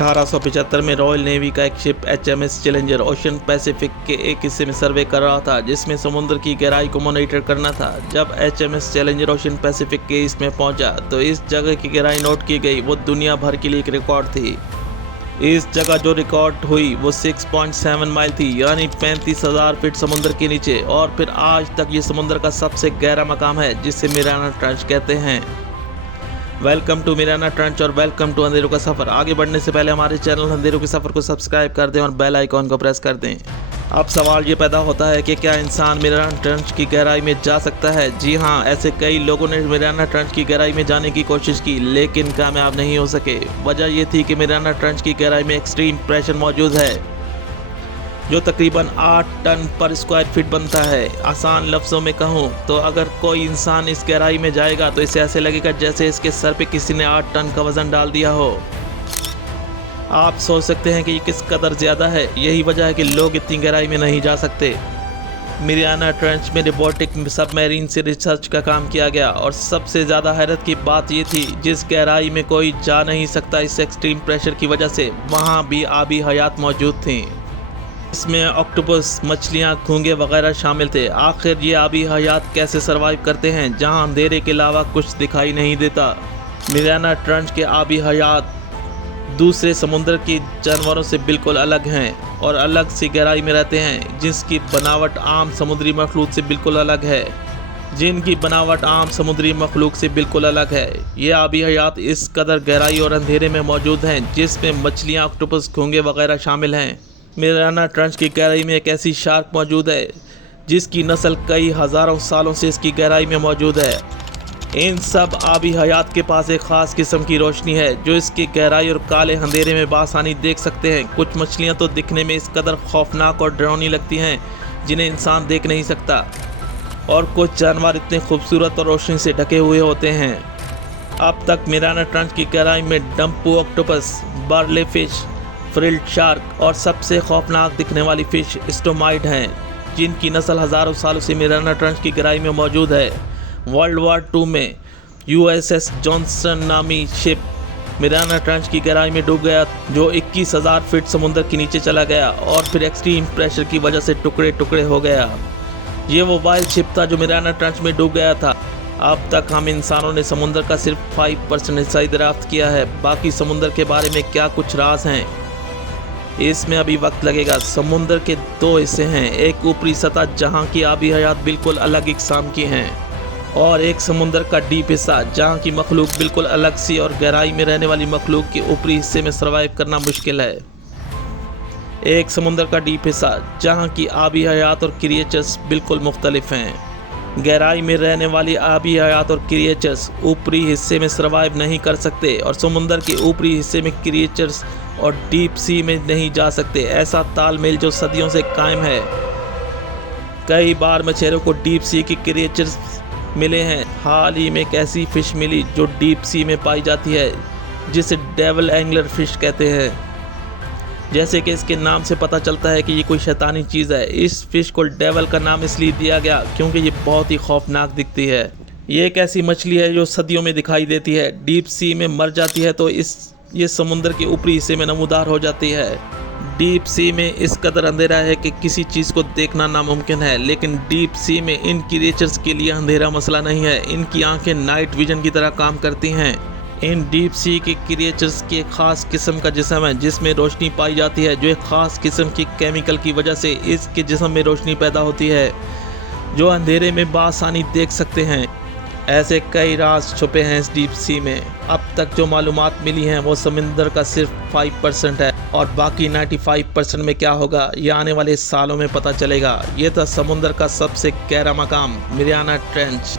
1875 में royal navy का एक ship HMS challenger ocean Pacific के एक हिस्से में सर्वे कर रहा था, जिसमें समुद्र की गहराई को मॉनिटर करना था। जब HMS चैलेंजर ओशन पैसिफिक के ईस्ट में पहुंचा तो इस जगह की गहराई नोट की गई। वो दुनिया भर के लिए एक रिकॉर्ड थी। इस जगह जो रिकॉर्ड हुई वो 6.7 माइल थी, यानी 35,000 फीट समुद्र के नीचे। और फिर आज तक ये समुद्र का सबसे गहरा मकाम है, जिसे मिराना ट्रेंच कहते हैं। वेलकम टू मिराना ट्रेंच और वेलकम टू अंधेरों का सफ़र। आगे बढ़ने से पहले हमारे चैनल अंधेरों के सफ़र को सब्सक्राइब कर दें और बेल आइकॉन को प्रेस कर दें। अब सवाल ये पैदा होता है कि क्या इंसान मिराना ट्रेंच की गहराई में जा सकता है? जी हाँ, ऐसे कई लोगों ने मिराना ट्रेंच की गहराई में जाने की कोशिश की, लेकिन कामयाब नहीं हो सके। वजह ये थी कि मिराना ट्रेंच की गहराई में एक्सट्रीम प्रेशर मौजूद है, जो तकरीबन 8 टन पर स्क्वायर फीट बनता है। आसान लफ्ज़ों में कहूँ तो अगर कोई इंसान इस गहराई में जाएगा तो इसे ऐसे लगेगा जैसे इसके सर पे किसी ने 8 टन का वज़न डाल दिया हो। आप सोच सकते हैं कि ये किस कदर ज़्यादा है। यही वजह है कि लोग इतनी गहराई में नहीं जा सकते। मिराना ट्रेंच में रोबोटिक सबमरीन से रिसर्च का काम किया गया, और सबसे ज़्यादा हैरत की बात ये थी, जिस गहराई में कोई जा नहीं सकता इस एक्सट्रीम प्रेशर की वजह से, वहाँ भी आबी हयात मौजूद थी। इसमें ऑक्टोपस, मछलियाँ, घोंगे वगैरह शामिल थे। आखिर ये आबी हयात कैसे सरवाइव करते हैं जहाँ अंधेरे के अलावा कुछ दिखाई नहीं देता? मिराना ट्रेंच के आबी हयात दूसरे समुद्र के जानवरों से बिल्कुल अलग हैं और अलग सी गहराई में रहते हैं, जिसकी बनावट आम समुद्री मखलूक से बिल्कुल अलग है। ये आबी हयात इस कदर गहराई और अंधेरे में मौजूद हैं, जिसमें मछलियाँ, ऑक्टोपस, घोंगे वगैरह शामिल हैं। मिराना ट्रेंच की गहराई में एक ऐसी शार्क मौजूद है जिसकी नस्ल कई हज़ारों सालों से इसकी गहराई में मौजूद है। इन सब आबी हयात के पास एक ख़ास किस्म की रोशनी है जो इसकी गहराई और काले अंधेरे में बासानी देख सकते हैं। कुछ मछलियां तो दिखने में इस कदर खौफनाक और डरावनी लगती हैं जिन्हें इंसान देख नहीं सकता, और कुछ जानवर इतने खूबसूरत और रोशनी से ढके हुए होते हैं। अब तक मिराना ट्रेंच की गहराई में डम्पू ऑक्टोपस, बर्ले फिश, फ्रिल्ड शार्क और सबसे खौफनाक दिखने वाली फ़िश स्टोमाइड हैं, जिनकी नस्ल हज़ारों सालों से मिराना ट्रेंच की गहराई में मौजूद है। वर्ल्ड वार 2 में USS जॉनसन नामी शिप मिराना ट्रेंच की गहराई में डूब गया, जो 21,000 फीट समुद्र के नीचे चला गया और फिर एक्सट्रीम प्रेशर की वजह से टुकड़े टुकड़े हो गया। ये वो वाइल्ड शिप था जो मिराना ट्रेंच में डूब गया था। अब तक हम इंसानों ने समुद्र का सिर्फ 5% हिस्सा ही दरियाफ्त किया है। बाकी समुद्र के बारे में क्या कुछ राज हैं, इसमें अभी वक्त लगेगा। समुद्र के 2 हिस्से हैं, एक ऊपरी सतह जहाँ की आबी हयात बिल्कुल अलग इकसाम की हैं, और एक समुद्र का डीप हिस्सा जहाँ की मखलूक बिल्कुल अलग सी और गहराई में रहने वाली मखलूक के ऊपरी हिस्से में सर्वाइव करना मुश्किल है। एक समुद्र का डीप हिस्सा जहाँ की आबी हयात और क्रिएचर्स बिल्कुल मुख्तलिफ हैं। गहराई में रहने वाली आबी हयात और क्रिएचर्स ऊपरी हिस्से में सर्वाइव नहीं कर सकते, और समुद्र के ऊपरी हिस्से में क्रिएचर्स और डीप सी में नहीं जा सकते। ऐसा तालमेल जो सदियों से कायम है। कई बार मछेरों को डीप सी की क्रिएचर्स मिले हैं। हाल ही में एक ऐसी फ़िश मिली जो डीप सी में पाई जाती है, जिसे डेविल एंगलर फ़िश कहते हैं। जैसे कि इसके नाम से पता चलता है कि ये कोई शैतानी चीज़ है। इस फ़िश को डेविल का नाम इसलिए दिया गया क्योंकि ये बहुत ही खौफनाक दिखती है। ये एक ऐसी मछली है जो सदियों में दिखाई देती है। डीप सी में मर जाती है तो ये समुद्र के ऊपरी हिस्से में नमूदार हो जाती है। डीप सी में इस कदर अंधेरा है कि किसी चीज़ को देखना नामुमकिन है, लेकिन डीप सी में इन क्रिएचर्स के लिए अंधेरा मसला नहीं है। इनकी आंखें नाइट विजन की तरह काम करती हैं। इन डीप सी के क्रिएचर्स की एक ख़ास किस्म का जिस्म है जिसमें रोशनी पाई जाती है, जो एक ख़ास किस्म की केमिकल की वजह से इसके जिस्म में रोशनी पैदा होती है, जो अंधेरे में बासानी देख सकते हैं। ऐसे कई राज छुपे हैं इस डीप सी में। अब तक जो मालूमात मिली हैं वो समुद्र का सिर्फ 5% है, और बाकी 95% में क्या होगा ये आने वाले सालों में पता चलेगा। ये था समुद्र का सबसे गहरा मकाम मिराना ट्रेंच।